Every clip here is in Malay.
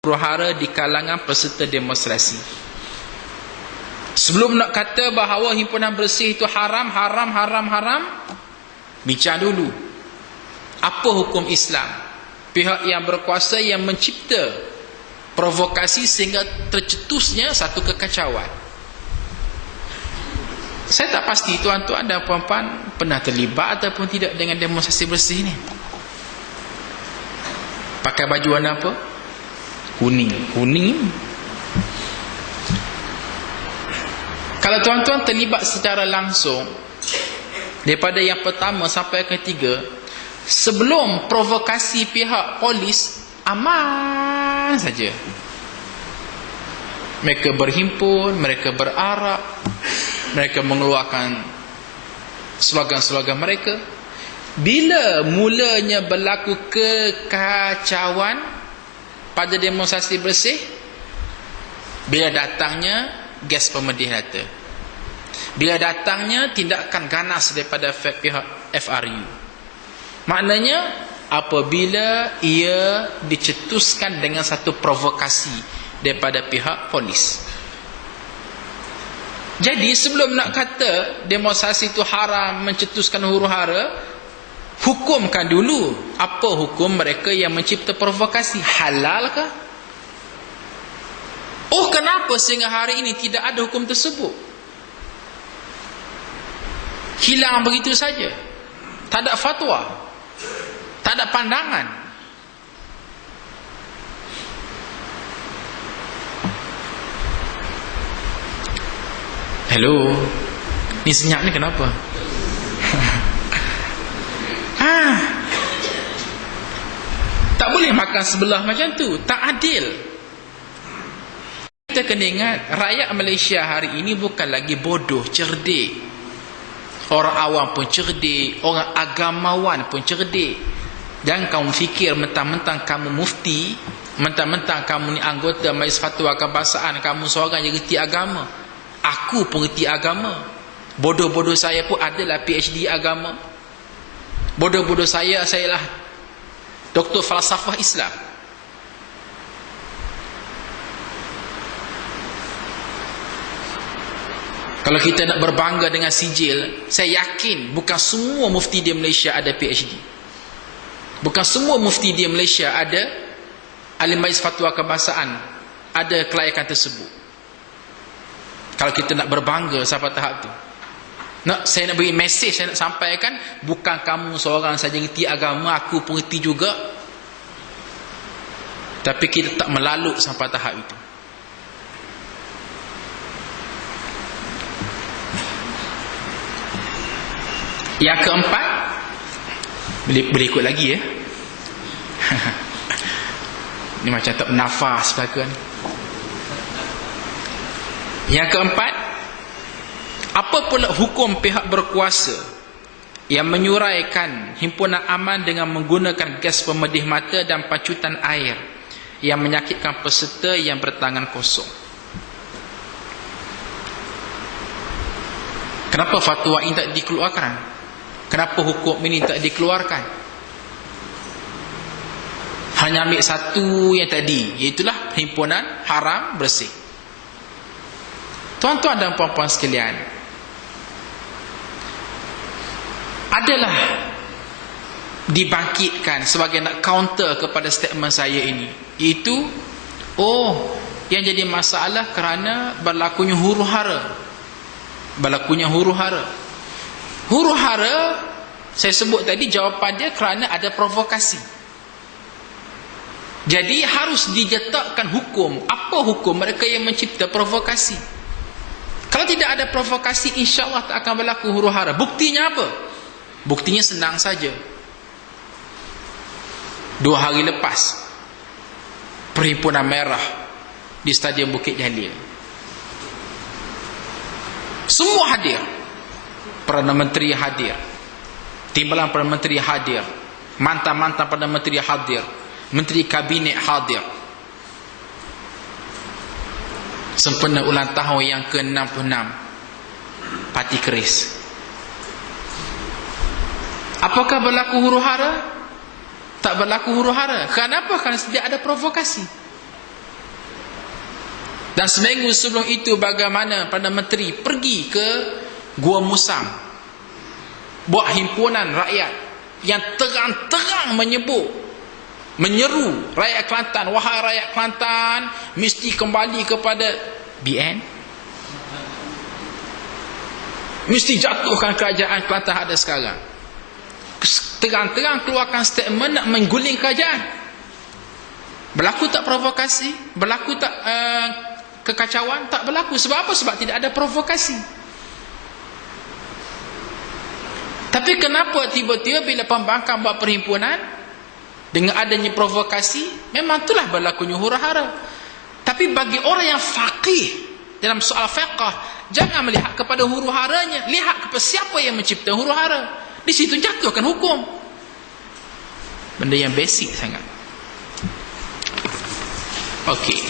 huru-hara di kalangan peserta demonstrasi. Sebelum nak kata bahawa himpunan bersih itu haram, bincang dulu. Apa hukum Islam? Pihak yang berkuasa yang mencipta provokasi sehingga tercetusnya satu kekacauan. Saya tak pasti tuan-tuan dan puan-puan pernah terlibat ataupun tidak dengan demonstrasi bersih ni. Pakai baju warna apa? Kuning. Kalau tuan-tuan terlibat secara langsung daripada yang pertama sampai ketiga, sebelum provokasi pihak polis, aman saja. Mereka berhimpun, mereka berarak, mereka mengeluarkan slogan-slogan mereka. Bila mulanya berlaku kekacauan pada demonstrasi bersih, bila datangnya gas pemedih rata, bila datangnya tindakan ganas daripada pihak FRU, maknanya apabila ia dicetuskan dengan satu provokasi daripada pihak polis. Jadi sebelum nak kata demonstrasi itu haram, mencetuskan huru-hara, hukumkan dulu apa hukum mereka yang mencipta provokasi. Halalkah? Oh, kenapa sehingga hari ini tidak ada hukum tersebut? Hilang begitu saja. Tak ada fatwa, tak ada pandangan. Hello, ni senyap ni kenapa? Tak boleh makan sebelah macam tu, tak adil. Kita kena ingat, rakyat Malaysia hari ini bukan lagi bodoh, cerdik. Orang awam pun cerdik, orang agamawan pun cerdik. Jangan kamu fikir mentang-mentang kamu mufti, mentang-mentang kamu ni anggota Majlis Fatwa Kebangsaan, kamu seorang yang reti agama. Aku pun reti agama. Bodoh-bodoh saya pun adalah PhD agama. Bodoh-bodoh saya lah Doktor Falsafah Islam. Kalau kita nak berbangga dengan sijil, saya yakin bukan semua mufti di Malaysia ada PhD. Bukan semua mufti di Malaysia ada ahli Majlis Fatwa Kebangsaan, ada kelayakan tersebut. Kalau kita nak berbangga sampai tahap tu, saya nak beri mesej, saya nak sampaikan, bukan kamu seorang saja reti agama, aku pun reti juga. Tapi kita tak melalut sampai tahap itu. Yang keempat, boleh ikut lagi ya. Ini macam tak bernafas belaka ni. Yang keempat, apa pula hukum pihak berkuasa yang menyuraikan himpunan aman dengan menggunakan gas pemedih mata dan pacutan air yang menyakitkan peserta yang bertangan kosong? Kenapa fatwa ini tak dikeluarkan? Kenapa hukum ini tak dikeluarkan? Hanya ambil satu yang tadi, iaitulah himpunan haram bersih. Tuan-tuan dan puan-puan sekalian, adalah dibangkitkan sebagai nak counter kepada statement saya ini, iaitu yang jadi masalah kerana berlakunya huru-hara. Huru-hara saya sebut tadi, jawapan dia kerana ada provokasi. Jadi harus diletakkan hukum. Apa hukum mereka yang mencipta provokasi? Kalau tidak ada provokasi, insya-Allah tak akan berlaku huru-hara. Buktinya apa? Buktinya senang saja. 2 hari lepas, Perhimpunan Merah di Stadium Bukit Jalil, semua hadir. Perdana Menteri hadir, timbalan Perdana Menteri hadir, mantan-mantan Perdana Menteri hadir, Menteri Kabinet hadir. Sempena ulang tahun yang ke-66 Parti Keris. Apakah berlaku huru-hara? Tak berlaku huru-hara. Kenapa? Kerana tidak ada provokasi. Dan seminggu sebelum itu bagaimana Perdana Menteri pergi ke Gua Musang, buat himpunan rakyat yang terang-terang menyeru rakyat Kelantan, wahai rakyat Kelantan, mesti kembali kepada BN, mesti jatuhkan kerajaan Kelantan ada sekarang. Terang-terang keluarkan statement nak mengguling kerajaan. Berlaku tak provokasi? Berlaku tak kekacauan? Tak berlaku. Sebab apa? Sebab tidak ada provokasi. Tapi kenapa tiba-tiba bila pembangkang buat perhimpunan dengan adanya provokasi, memang itulah berlakunya huru-hara. Tapi bagi orang yang faqih dalam soal fiqh, jangan melihat kepada huru-haranya, lihat kepada siapa yang mencipta huru-hara. Di situ jatuhkan hukum. Benda yang basic sangat. Okey.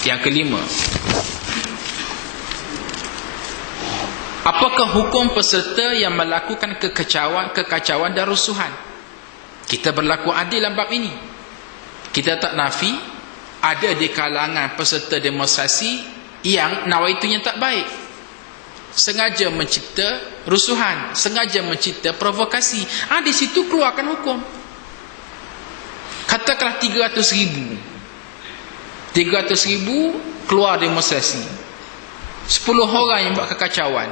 Yang kelima, apakah hukum peserta yang melakukan kekacauan dan rusuhan? Kita berlaku adil dalam bab ini. Kita tak nafi ada di kalangan peserta demonstrasi yang nawaitunya tak baik, sengaja mencipta rusuhan, sengaja mencipta provokasi. Di situ keluarkan hukum. Katakanlah 300,000 keluar demonstrasi, 10 orang yang buat kekacauan.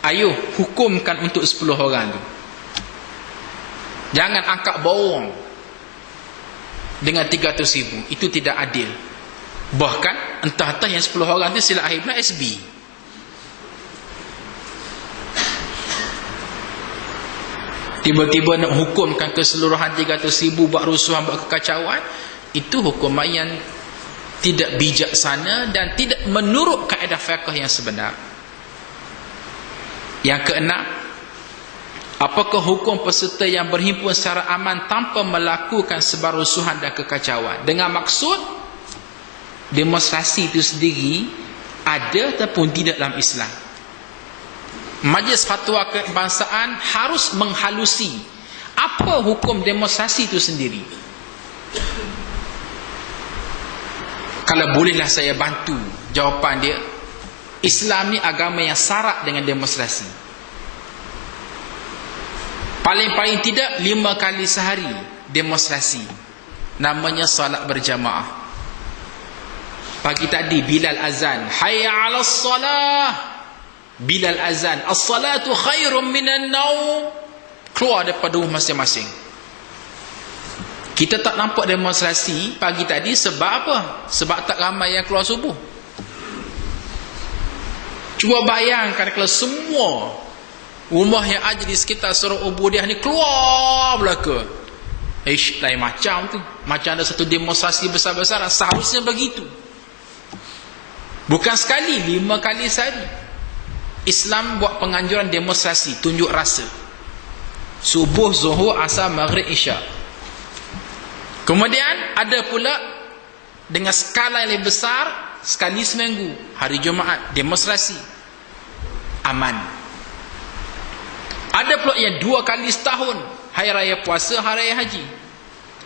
Ayuh, hukumkan untuk 10 orang tu. Jangan angkat bawang dengan 300,000. Itu tidak adil. Bahkan entah-entah yang 10 orang tu sila akhirnya SB. Tiba-tiba nak hukumkan keseluruhan 300,000 buat rusuhan, buat kekacauan. Itu hukuman yang tidak bijaksana dan tidak menurut kaedah fiqh yang sebenar. Yang keenam, apakah hukum peserta yang berhimpun secara aman tanpa melakukan sebar rusuhan dan kekacauan? Dengan maksud demonstrasi itu sendiri ada ataupun tidak dalam Islam. Majlis Fatwa Kebangsaan harus menghalusi apa hukum demonstrasi itu sendiri. Kalau bolehlah saya bantu jawapan dia, Islam ni agama yang syarat dengan demonstrasi. Paling-paling tidak 5 kali sehari demonstrasi. Namanya salat berjamaah. Pagi tadi Bilal azan, hayya 'alas salah. Bilal azan, as-salatu khairum minan naum. Keluar daripada rumah masing-masing. Kita tak nampak demonstrasi pagi tadi sebab apa? Sebab tak ramai yang keluar subuh. Cuba bayangkan kalau semua rumah yang ada di sekitar Surau Ubudiah ni keluar belaka. Lain macam tu. Macam ada satu demonstrasi besar-besaran. Seharusnya begitu. Bukan sekali, 5 kali sehari. Islam buat penganjuran demonstrasi, tunjuk rasa. Subuh, zuhur, asar, maghrib, isyak. Kemudian ada pula dengan skala yang lebih besar, sekali seminggu, hari Jumaat, demonstrasi. Aman. Ada pula yang 2 kali setahun, hari raya puasa, hari raya haji.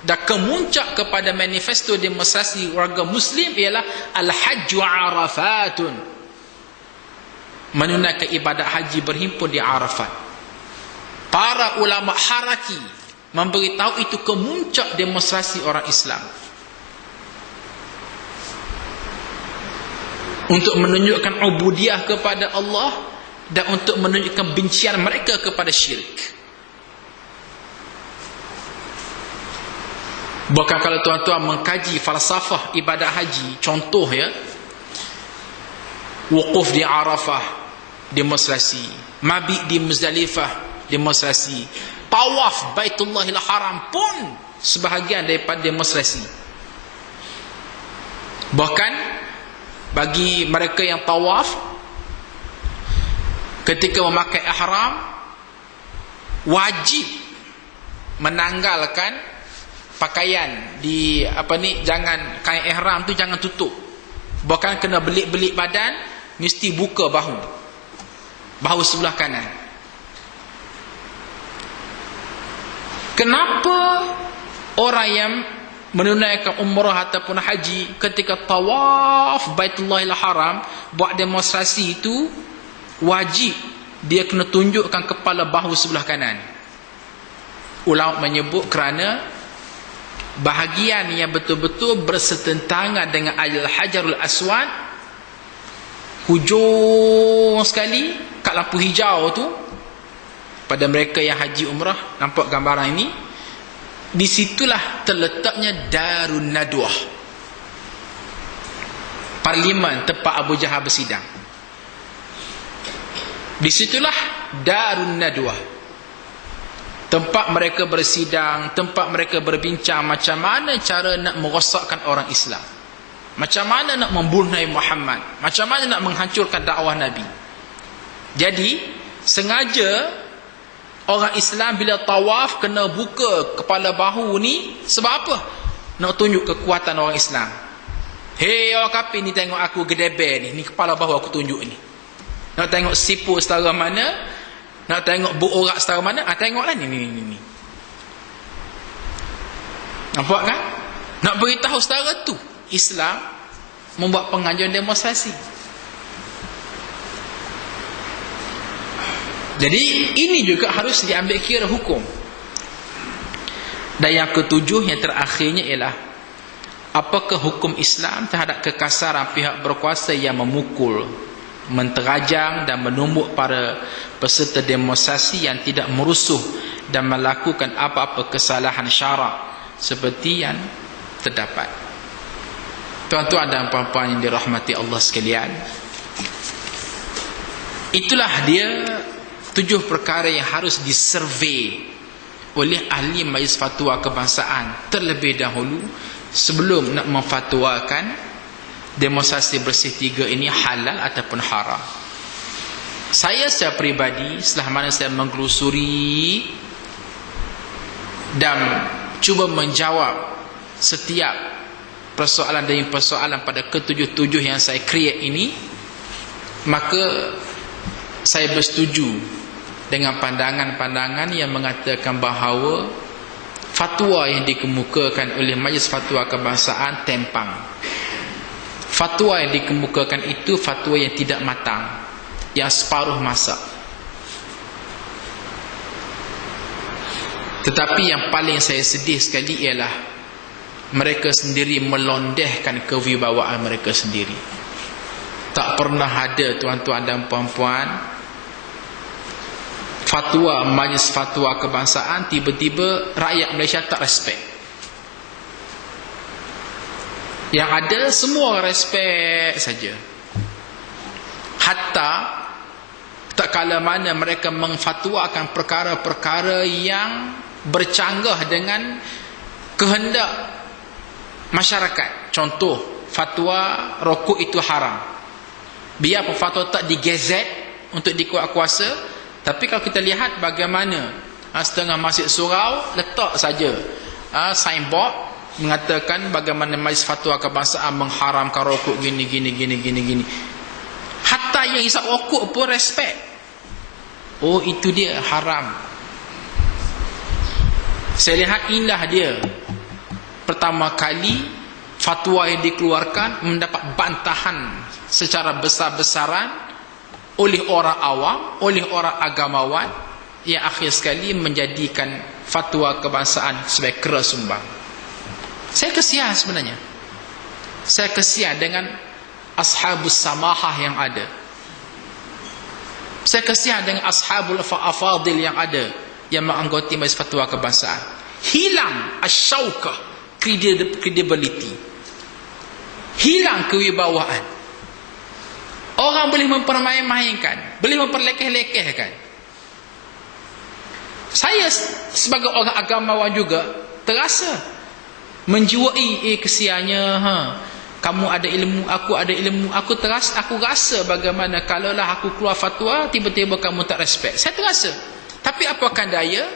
Dan kemuncak kepada manifesto demonstrasi warga Muslim ialah Al-Hajju Arafatun. Menunaikan ibadat haji berhimpun di Arafat. Para ulama haraki memberitahu itu kemuncak demonstrasi orang Islam. Untuk menunjukkan ubudiyah kepada Allah dan untuk menunjukkan bencian mereka kepada syirik. Bahkan kalau tuan-tuan mengkaji falsafah ibadat haji, contoh ya, wukuf di Arafah, demonstrasi. Mabit di Muzdalifah, demonstrasi. Tawaf Baitullahil Haram pun sebahagian daripada demonstrasi. Bahkan bagi mereka yang tawaf, ketika memakai ihram, wajib menanggalkan pakaian di jangan kain ihram tu jangan tutup. Bahkan kena belik-belik badan, mesti buka bahu sebelah kanan. Kenapa orang yang menunaikan umrah ataupun haji, ketika tawaf Baitullahil Haram buat demonstrasi itu, wajib dia kena tunjukkan kepala bahu sebelah kanan. Ulama menyebut kerana bahagian yang betul-betul bersetentangan dengan Al-Hajarul Aswad, hujung sekali kat lampu hijau tu. Pada mereka yang haji umrah, nampak gambaran ini, di situlah terletaknya Darun Nadwah, parlimen tempat Abu Jahal bersidang. Di situlah Darun Nadwah, tempat mereka bersidang, tempat mereka berbincang macam mana cara nak merosakkan orang Islam, macam mana nak membunuh Nabi Muhammad, macam mana nak menghancurkan dakwah Nabi. Jadi sengaja orang Islam bila tawaf kena buka kepala bahu ni, sebab apa? Nak tunjuk kekuatan orang Islam. Hei orang kafir ni, tengok aku gedebe ni kepala bahu aku tunjuk ni. Nak tengok sipu setara mana, nak tengok buorak setara mana, tengoklah ni. Nampak kan? Nak beritahu setara tu Islam membuat pengajuan demonstrasi. Jadi ini juga harus diambil kira hukum. Dan yang ketujuh, yang terakhirnya ialah, apakah hukum Islam terhadap kekasaran pihak berkuasa yang memukul, menterajang dan menumbuk para peserta demonstrasi yang tidak merusuh dan melakukan apa-apa kesalahan syarak seperti yang terdapat. Tuan-tuan dan puan-puan yang dirahmati Allah sekalian, itulah dia 7 perkara yang harus disurvey oleh ahli Majlis Fatwa Kebangsaan terlebih dahulu sebelum nak memfatwakan demonstrasi bersih 3 ini halal ataupun haram. Saya secara peribadi, setelah mana saya menggelusuri dan cuba menjawab setiap persoalan demi persoalan pada ke-7 yang saya create ini, maka saya bersetuju dengan pandangan-pandangan yang mengatakan bahawa fatwa yang dikemukakan oleh Majlis Fatwa Kebangsaan tempang. Fatwa yang dikemukakan itu fatwa yang tidak matang, yang separuh masak. Tetapi yang paling saya sedih sekali ialah mereka sendiri melondehkan kewibawaan mereka sendiri. Tak pernah ada, tuan-tuan dan puan-puan, fatwa Majlis Fatwa Kebangsaan tiba-tiba rakyat Malaysia tak respect. Yang ada semua orang respect saja. Hatta tak kala mana mereka mengfatwakan perkara-perkara yang bercanggah dengan kehendak masyarakat. Contoh, fatwa rokok itu haram. Biarpun fatwa tak digazet untuk dikuat kuasa, tapi kalau kita lihat bagaimana setengah masjid surau letak saja signboard mengatakan bagaimana Majlis Fatwa Kebangsaan mengharamkan rokok gini. Hatta yang isap rokok pun respect. Oh, itu dia haram. Saya lihat indah dia. Pertama kali fatwa yang dikeluarkan mendapat bantahan secara besar-besaran oleh orang awam, oleh orang agamawan, yang akhir sekali menjadikan fatwa kebangsaan sebagai kera sumbang. Saya kesian sebenarnya. Saya kesian dengan ashabus samahah yang ada. Saya kesian dengan ashabul afadil yang ada, yang menganggoti Majlis Fatwa Kebangsaan. Hilang asyaukah, credibility. Hilang kewibawaan. Orang boleh mempermain-mainkan, boleh memperlekeh-lekehkan. Saya sebagai orang agamawan juga terasa menjiwai, kesiannya, kamu ada ilmu, aku ada ilmu. Aku rasa bagaimana kalaulah aku keluar fatwa, tiba-tiba kamu tak respect. Saya terasa. Tapi apakah daya?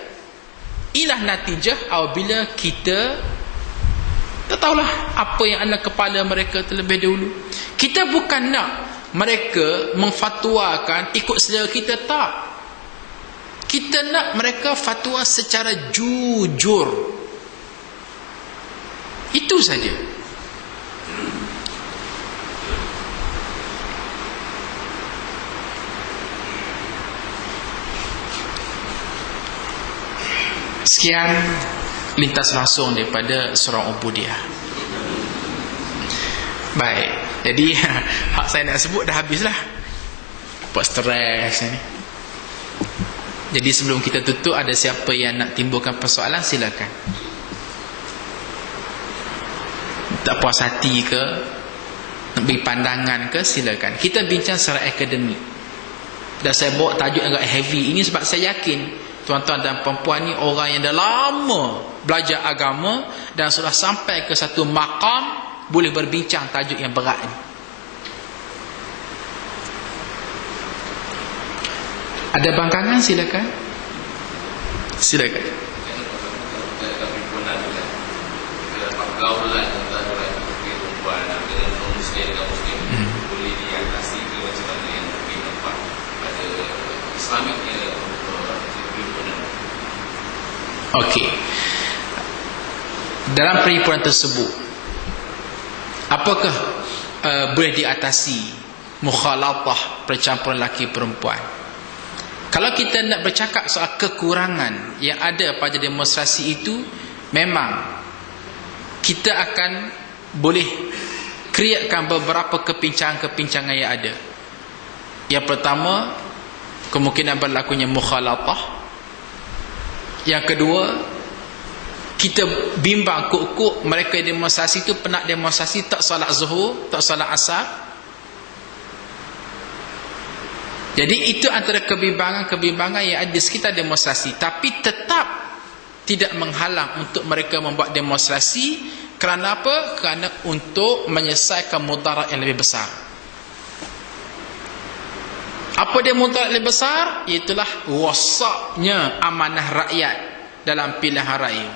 Inilah natijah apabila kita tak tahulah apa yang ada kepala mereka terlebih dahulu. Kita bukan nak mereka mengfatwakan ikut selera kita, tak. Kita nak mereka fatwa secara jujur. Itu saja. Sekian lintas langsung daripada surah Ubudiyah. Baik, jadi hak saya nak sebut dah habislah. Buat stres ni. Jadi sebelum kita tutup, ada siapa yang nak timbulkan persoalan, silakan. Tak puas hati ke, nak beri pandangan ke, silakan. Kita bincang secara akademik. Dan saya bawa tajuk agak heavy ini sebab saya yakin tuan-tuan dan perempuan ni orang yang dah lama belajar agama dan sudah sampai ke satu maqam boleh berbincang tajuk yang berat ni. Ada bangkangan, silakan. Silakan. Pergaulan antara lelaki dan perempuan dengan non-Muslim dan Muslim boleh diatasi ke macam mana yang lebih nampak pada Islamiknya perhimpunan. Okey. Dalam perhimpunan tersebut, apakah boleh diatasi mukhalatah percampuran lelaki perempuan? Kalau kita nak bercakap soal kekurangan yang ada pada demonstrasi itu, memang kita akan boleh kreatkan beberapa kepincangan-kepincangan yang ada. Yang pertama, kemungkinan berlakunya mukhalatah. Yang kedua, kita bimbang kuk-kuk mereka demonstrasi itu pernah demonstrasi tak salat zuhur, tak salat asar. Jadi itu antara kebimbangan-kebimbangan yang ada di sekitar demonstrasi. Tapi tetap tidak menghalang untuk mereka membuat demonstrasi. Kerana apa? Kerana untuk menyelesaikan mudarat yang lebih besar. Apa dia mudarat lebih besar? Iaitulah rosaknya amanah rakyat dalam pilihan raya.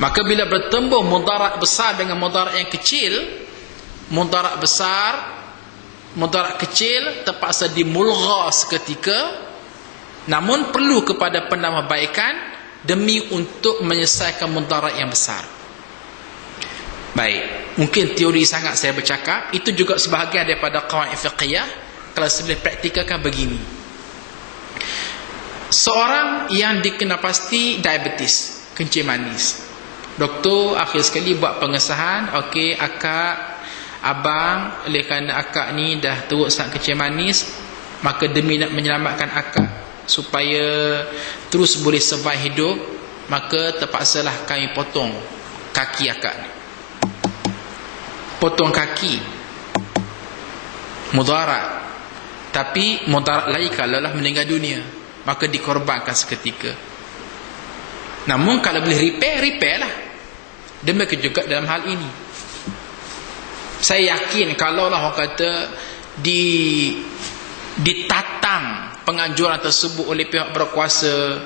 Maka bila bertembung mudarat besar dengan mudarat yang kecil, mudarat besar, mudarat kecil terpaksa dimulgha seketika, namun perlu kepada penambahbaikan demi untuk menyelesaikan mudarat yang besar. Baik, mungkin teori sangat saya bercakap, itu juga sebahagian daripada qawaid fiqhiyah. Kalau saya boleh praktikalkan begini. Seorang yang dikenal pasti diabetes, kencing manis. Doktor akhir sekali buat pengesahan, okey akak, abang, oleh kerana akak ni dah teruk sangat kencing manis, maka demi nak menyelamatkan akak supaya terus boleh survive hidup, maka terpaksalah kami potong kaki akak ni. Potong kaki mudarat, tapi mudarat lain kalau lah meninggal dunia, maka dikorbankan seketika. Namun kalau boleh repair lah. Demikian juga dalam hal ini. Saya yakin kalau lah orang kata ditatang penganjuran tersebut oleh pihak berkuasa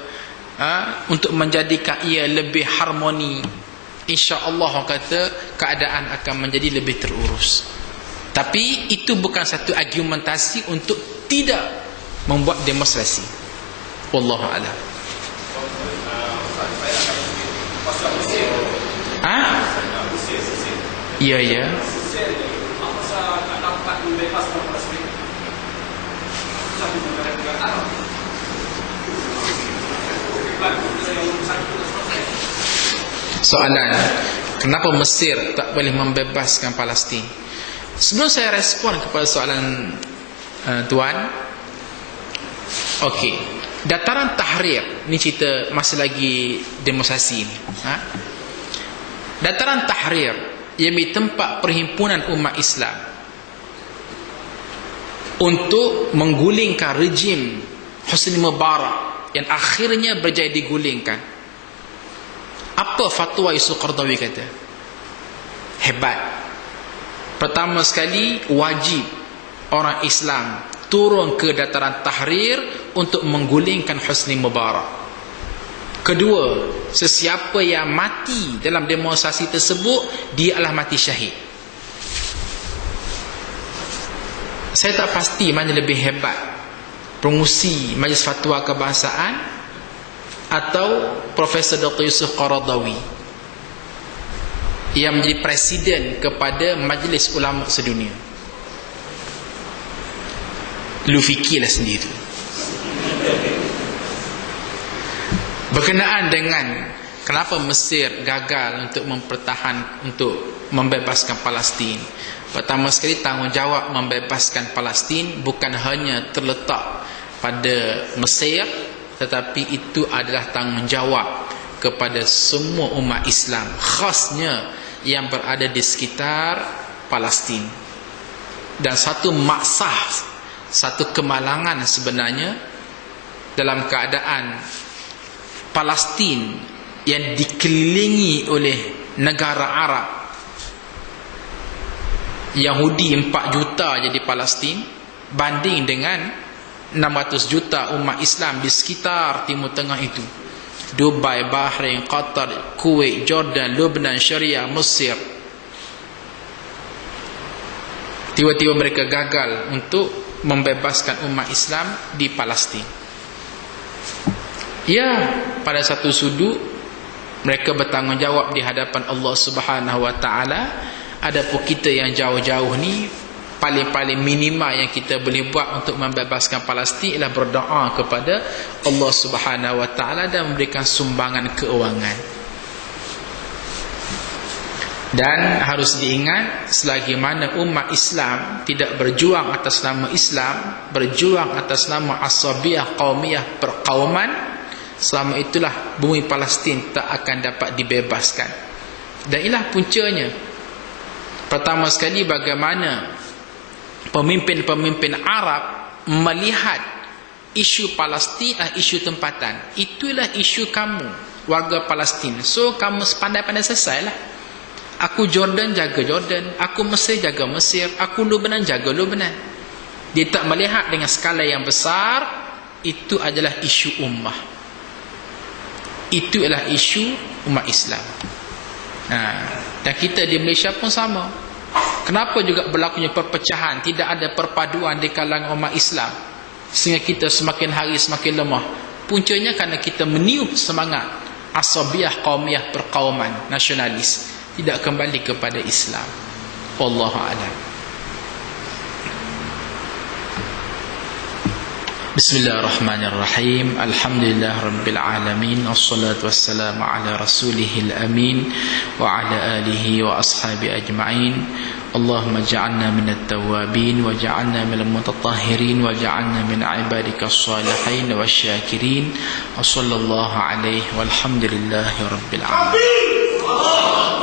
untuk menjadikan ia lebih harmoni, insya-Allah orang kata keadaan akan menjadi lebih terurus. Tapi itu bukan satu argumentasi untuk tidak membuat demonstrasi. Wallahu a'lam. Ya, ya. Soalan, kenapa Mesir tak boleh membebaskan Palestin? Sebelum saya respon kepada soalan tuan, okey, dataran Tahrir ni cerita masih lagi demonstrasi ni. Dataran Tahrir yang menjadi tempat perhimpunan umat Islam untuk menggulingkan rejim Hosni Mubarak yang akhirnya berjaya digulingkan. Apa fatwa Yusuf Qaradawi kata? Hebat. Pertama sekali, wajib orang Islam turun ke dataran Tahrir untuk menggulingkan Hosni Mubarak. Kedua, sesiapa yang mati dalam demonstrasi tersebut, dia adalah mati syahid. Saya tak pasti mana lebih hebat, pengusi Majlis Fatwa Kebangsaan atau Profesor Dr. Yusuf Qaradawi. yang menjadi presiden kepada Majlis Ulama Sedunia. Lu fikirlah sendiri. Berkenaan dengan kenapa Mesir gagal untuk untuk membebaskan Palestin. Pertama sekali, tanggungjawab membebaskan Palestin bukan hanya terletak pada Mesir, tetapi itu adalah tanggungjawab kepada semua umat Islam, khasnya yang berada di sekitar Palestin. Dan satu maksah, satu kemalangan sebenarnya dalam keadaan Palestin yang dikelilingi oleh negara Arab. Yahudi 4 juta jadi Palestin, banding dengan 600 juta umat Islam di sekitar Timur Tengah itu. Dubai, Bahrain, Qatar, Kuwait, Jordan, Lebanon, Syria, Mesir. Tiba-tiba mereka gagal untuk membebaskan umat Islam di Palestin. Ya, pada satu sudut mereka bertanggungjawab di hadapan Allah Subhanahu wa taala. Adapun kita yang jauh-jauh ni, paling-paling minima yang kita boleh buat untuk membebaskan Palestin ialah berdoa kepada Allah Subhanahu wa taala dan memberikan sumbangan keuangan. Dan harus diingat, selagi mana umat Islam tidak berjuang atas nama Islam, berjuang atas nama asabiyah, qaumiyah, perkauman, selama itulah bumi Palestin tak akan dapat dibebaskan. Dan inilah puncanya. Pertama sekali, bagaimana pemimpin-pemimpin Arab melihat isu Palestin adalah isu tempatan. Itulah isu kamu, warga Palestin. So kamu sepandai-pandai selesailah. Aku Jordan, jaga Jordan. Aku Mesir, jaga Mesir. Aku Lebanon, jaga Lebanon. Dia tak melihat dengan skala yang besar. Itu adalah isu ummah. Itu adalah isu umat Islam. Dan kita di Malaysia pun sama. Kenapa juga berlakunya perpecahan, tidak ada perpaduan di kalangan umat Islam, sehingga kita semakin hari semakin lemah? Puncanya kerana kita meniup semangat asabiyah, qaumiyah, perkauman, nasionalis, tidak kembali kepada Islam. Wallahu a'lam. Bismillahirrahmanirrahim. Alhamdulillah rabbil alamin. Wassalatu wassalamu ala rasulihil amin wa ala alihi wa ashabi ajma'in. Allahumma ja'alna minat tawabin wa ja'alna minal mutatahhirin wa ja'alna min ibadikas salihin wa syakirin. Wa sallallahu alaihi walhamdulillahi rabbil alamin.